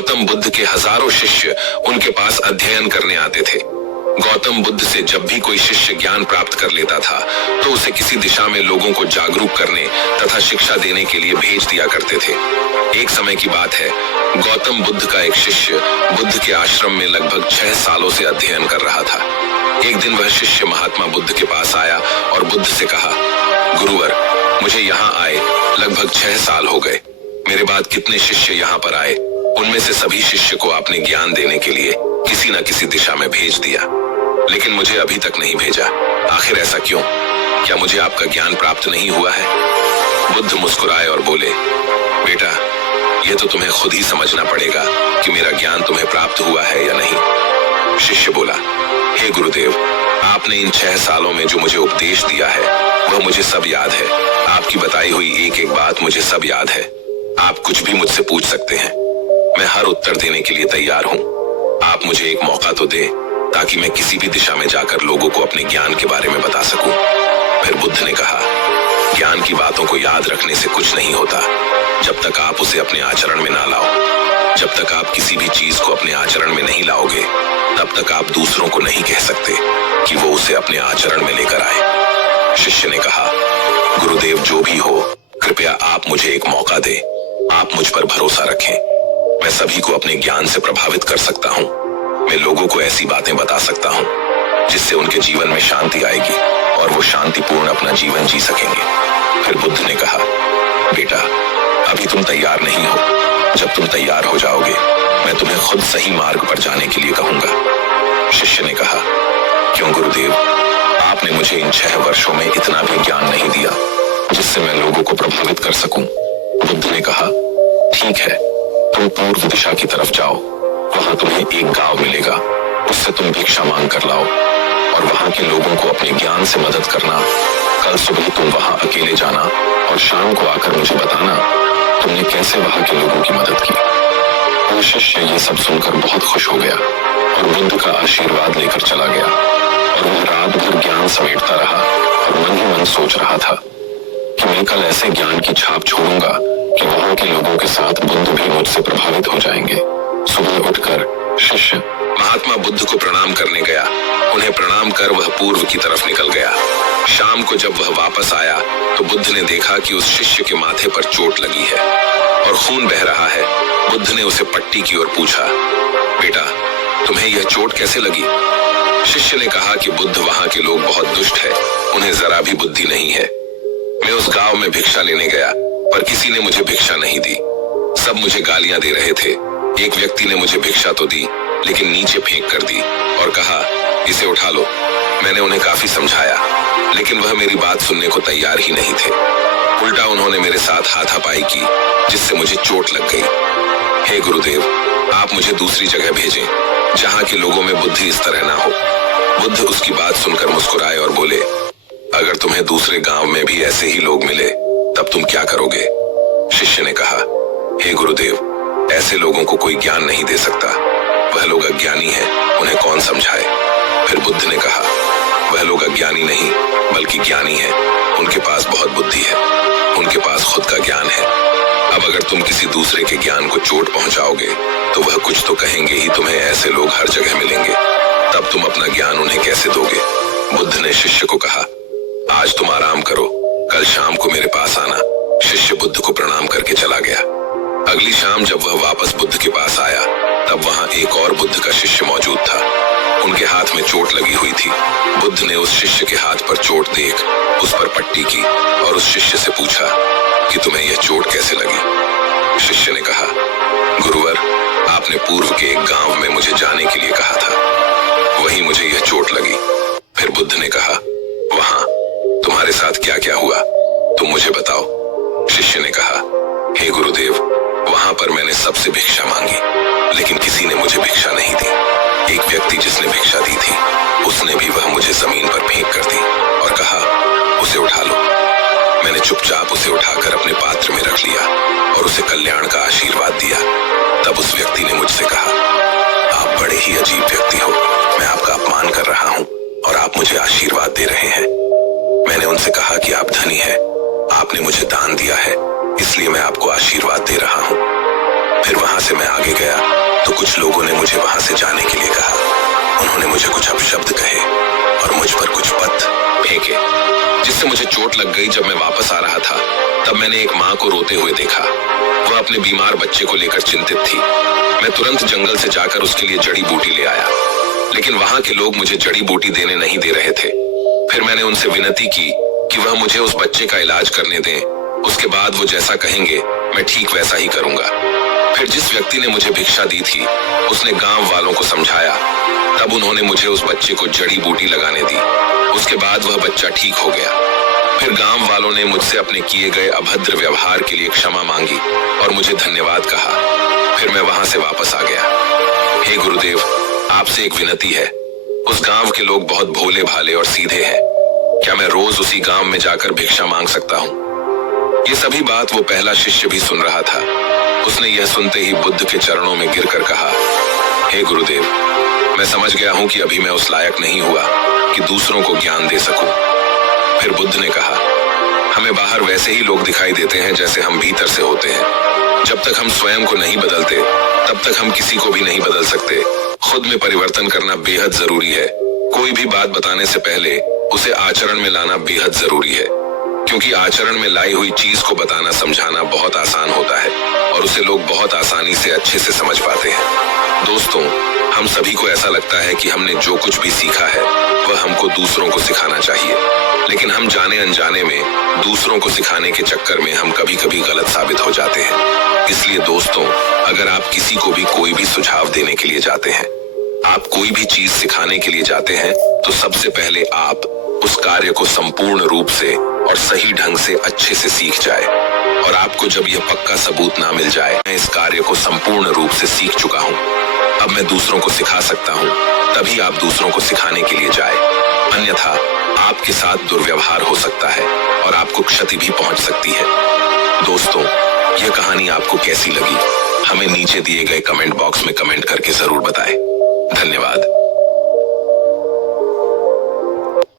गौतम बुद्ध के हजारों शिष्य उनके पास अध्ययन करने आते थे। गौतम बुद्ध से जब भी कोई शिष्य ज्ञान प्राप्त कर लेता था तो उसे किसी दिशा में लोगों को जागरूक करने तथा शिक्षा देने के लिए भेज दिया करते थे। एक समय की बात है, गौतम बुद्ध का एक शिष्य बुद्ध के आश्रम में लगभग 6 सालों से अध्ययन कर रहा था। एक दिन वह शिष्य महात्मा बुद्ध के पास आया और बुद्ध से कहा, गुरुवर, मुझे यहाँ आए लगभग 6 साल हो गए। मेरे बाद कितने शिष्य यहाँ पर आए, उनमें से सभी शिष्य को आपने ज्ञान देने के लिए किसी न किसी दिशा में भेज दिया, लेकिन मुझे अभी तक नहीं भेजा। आखिर ऐसा क्यों? क्या मुझे आपका ज्ञान प्राप्त नहीं हुआ है? बुद्ध मुस्कुराए और बोले, बेटा, यह तो तुम्हें खुद ही समझना पड़ेगा कि मेरा ज्ञान तुम्हें प्राप्त हुआ है या नहीं। शिष्य बोला, हे गुरुदेव, आपने इन 6 सालों में जो मुझे उपदेश दिया है वह मुझे सब याद है। आपकी बताई हुई एक एक बात मुझे सब याद है। आप कुछ भी मुझसे पूछ सकते हैं, मैं हर उत्तर देने के लिए तैयार हूँ। आप मुझे एक मौका तो दे ताकि मैं किसी भी दिशा में जाकर लोगों को अपने ज्ञान के बारे में बता सकूं। फिर बुद्ध ने कहा, ज्ञान की बातों को याद रखने से कुछ नहीं होता जब तक आप उसे अपने आचरण में ना लाओ। जब तक आप किसी भी चीज को अपने आचरण में नहीं लाओगे तब तक आप दूसरों को नहीं कह सकते कि वो उसे अपने आचरण में लेकर आए। शिष्य ने कहा, गुरुदेव, जो भी हो, कृपया आप मुझे एक मौका दे। आप मुझ पर भरोसा रखें। मैं सभी को अपने ज्ञान से प्रभावित कर सकता हूँ। मैं लोगों को ऐसी बातें बता सकता हूँ जिससे उनके जीवन में शांति आएगी और वो शांतिपूर्ण अपना जीवन जी सकेंगे। फिर बुद्ध ने कहा, बेटा, अभी तुम तैयार नहीं हो। जब तुम तैयार हो जाओगे मैं तुम्हें खुद सही मार्ग पर जाने के लिए कहूंगा। शिष्य ने कहा, क्यों गुरुदेव, आपने मुझे इन 6 वर्षों में इतना भी ज्ञान नहीं दिया जिससे मैं लोगों को प्रभावित कर सकूं। बुद्ध ने कहा, ठीक है, तुम पूर्व दिशा की तरफ जाओ। वहां तुम्हें एक गांव मिलेगा, उससे तुम भिक्षा मांग कर लाओ और वहां के लोगों को अपने ज्ञान से मदद करना। कल सुबह तुम वहां अकेले जाना और शाम को आकर मुझे बताना तुमने कैसे वहां के लोगों की मदद की। वह शिष्य ये सब सुनकर बहुत खुश हो गया और बुद्ध का आशीर्वाद लेकर चला गया। और वह रात भर ज्ञान समेटता रहा और मन ही मन सोच रहा था कि मैं कल ऐसे ज्ञान की छाप छोड़ूंगा कि वहां के लोगों के साथ बुद्ध भी मुझसे प्रभावित हो जाएंगे। सुबह उठकर शिष्य महात्मा बुद्ध को प्रणाम करने गया। उन्हें प्रणाम कर वह पूर्व की तरफ निकल गया। शाम को जब वह वापस आया तो बुद्ध ने देखा कि उस शिष्य के माथे पर चोट लगी है और खून बह रहा है। बुद्ध ने उसे पट्टी की ओर पूछा, बेटा, तुम्हें यह चोट कैसे लगी? शिष्य ने कहा कि बुद्ध, वहां के लोग बहुत दुष्ट है, उन्हें जरा भी बुद्धि नहीं है। मैं उस गांव में भिक्षा लेने गया पर किसी ने मुझे भिक्षा नहीं दी। सब मुझे गालियां दे रहे थे। एक व्यक्ति ने मुझे भिक्षा तो दी लेकिन नीचे फेंक कर दी और कहा, इसे उठा लो। मैंने उन्हें काफी समझाया लेकिन वह मेरी बात सुनने को तैयार ही नहीं थे। उल्टा उन्होंने मेरे साथ हाथापाई की जिससे मुझे चोट लग गई। हे गुरुदेव, आप मुझे दूसरी जगह भेजें जहां के लोगों में बुद्धि इस तरह ना हो। बुद्ध उसकी बात सुनकर मुस्कुराए और बोले, अगर तुम्हें दूसरे गांव में भी ऐसे ही लोग मिले तब तुम क्या करोगे? शिष्य ने कहा, हे गुरुदेव, ऐसे लोगों को कोई ज्ञान नहीं दे सकता। वह लोग अज्ञानी हैं, उन्हें कौन समझाए? फिर बुद्ध ने कहा, वह लोग अज्ञानी नहीं बल्कि ज्ञानी हैं। उनके पास बहुत बुद्धि है, उनके पास खुद का ज्ञान है। अब अगर तुम किसी दूसरे के ज्ञान को चोट पहुंचाओगे तो वह कुछ तो कहेंगे ही। तुम्हें ऐसे लोग हर जगह मिलेंगे, तब तुम अपना ज्ञान उन्हें कैसे दोगे? बुद्ध ने शिष्य को कहा, आज तुम आराम करो, कल शाम को मेरे पास आना। शिष्य बुद्ध को प्रणाम करके चला गया। अगली शाम जब वह वापस बुद्ध के पास आया तब वहां एक और बुद्ध का शिष्य मौजूद था। उनके हाथ में चोट लगी हुई थी। बुद्ध ने उस शिष्य के हाथ पर चोट देख उस पर पट्टी की और उस शिष्य से पूछा कि तुम्हें यह चोट कैसे लगी? शिष्य ने कहा, गुरुवर, आपने पूर्व के एक गांव में मुझे जाने के लिए कहा था, वहीं मुझे यह चोट लगी। फिर बुद्ध ने कहा, वहां तुम्हारे साथ क्या क्या हुआ, तुम मुझे बताओ। शिष्य ने कहा, हे गुरुदेव, वहां पर मैंने सबसे भिक्षा मांगी लेकिन किसी ने मुझे भिक्षा नहीं दी। एक व्यक्ति जिसने भिक्षा दी थी उसने भी वह मुझे जमीन पर फेंक कर दी और कहा, उसे उठा लो। मैंने चुपचाप उसे उठाकर अपने पात्र में रख लिया और उसे कल्याण का आशीर्वाद दिया। तब उस व्यक्ति ने मुझसे कहा, आप बड़े ही अजीब व्यक्ति हो, मैं आपका अपमान कर रहा हूँ और आप मुझे आशीर्वाद दे रहे हैं। मैंने उनसे कहा कि आप धनी हैं, आपने मुझे दान दिया है इसलिए मैं आपको आशीर्वाद दे रहा हूँ। फिर वहां से मैं आगे गया तो कुछ लोगों ने मुझे वहां से जाने के लिए कहा। उन्होंने मुझे कुछ अपशब्द कहे और मुझ पर कुछ पत्थर फेंके, जिससे मुझे चोट लग गई। जब मैं वापस आ रहा था तब मैंने एक माँ को रोते हुए देखा। वह अपने बीमार बच्चे को लेकर चिंतित थी। मैं तुरंत जंगल से जाकर उसके लिए जड़ी बूटी ले आया, लेकिन वहां के लोग मुझे जड़ी बूटी देने नहीं दे रहे थे। फिर मैंने उनसे विनती की कि वह मुझे उस बच्चे का इलाज करने दें। उसके बाद वो जैसा कहेंगे मैं ठीक वैसा ही करूंगा। फिर जिस व्यक्ति ने मुझे भिक्षा दी थी उसने गांव वालों को समझाया। तब उन्होंने मुझे उस बच्चे को जड़ी बूटी लगाने दी। उसके बाद वह बच्चा ठीक हो गया। फिर गांव वालों ने मुझसे अपने किए गए अभद्र व्यवहार के लिए क्षमा मांगी और मुझे धन्यवाद कहा। फिर मैं वहां से वापस आ गया। हे गुरुदेव, आपसे एक विनती है। उस गांव के लोग बहुत भोले भाले और सीधे हैं। क्या मैं रोज उसी गांव में जाकर भिक्षा मांग सकता हूँ? ये सभी बात वो पहला शिष्य भी सुन रहा था। उसने यह सुनते ही बुद्ध के चरणों में गिरकर कहा, हे गुरुदेव, मैं समझ गया हूं कि अभी मैं उस लायक नहीं हुआ कि दूसरों को ज्ञान दे सकूं। फिर बुद्ध ने कहा, हमें बाहर वैसे ही लोग दिखाई देते हैं जैसे हम भीतर से होते हैं। जब तक हम स्वयं को नहीं बदलते तब तक हम किसी को भी नहीं बदल सकते। खुद में परिवर्तन करना बेहद जरूरी है। कोई भी बात बताने से पहले उसे आचरण में लाना बेहद जरूरी है, क्योंकि आचरण में लाई हुई चीज को बताना समझाना बहुत आसान होता है और उसे लोग बहुत आसानी से अच्छे से समझ पाते हैं। दोस्तों, हम सभी को ऐसा लगता है कि हमने जो कुछ भी सीखा है वह हमको दूसरों को सिखाना चाहिए, लेकिन हम जाने अनजाने में दूसरों को सिखाने के चक्कर में हम कभी कभी गलत साबित हो जाते हैं। इसलिए दोस्तों, अगर आप किसी को भी कोई भी सुझाव देने के लिए जाते हैं, आप कोई भी चीज सिखाने के लिए जाते हैं, तो सबसे पहले आप उस कार्य को संपूर्ण रूप से और सही ढंग से अच्छे से सीख जाए। और आपको जब यह पक्का सबूत ना मिल जाए मैं इस कार्य को संपूर्ण रूप से सीख चुका हूँ, अब मैं दूसरों को सिखा सकता हूँ, तभी आप दूसरों को सिखाने के लिए जाए। अन्यथा आपके साथ दुर्व्यवहार हो सकता है और आपको क्षति भी पहुंच सकती है। दोस्तों, यह कहानी आपको कैसी लगी हमें नीचे दिए गए कमेंट बॉक्स में कमेंट करके जरूर बताएं। धन्यवाद।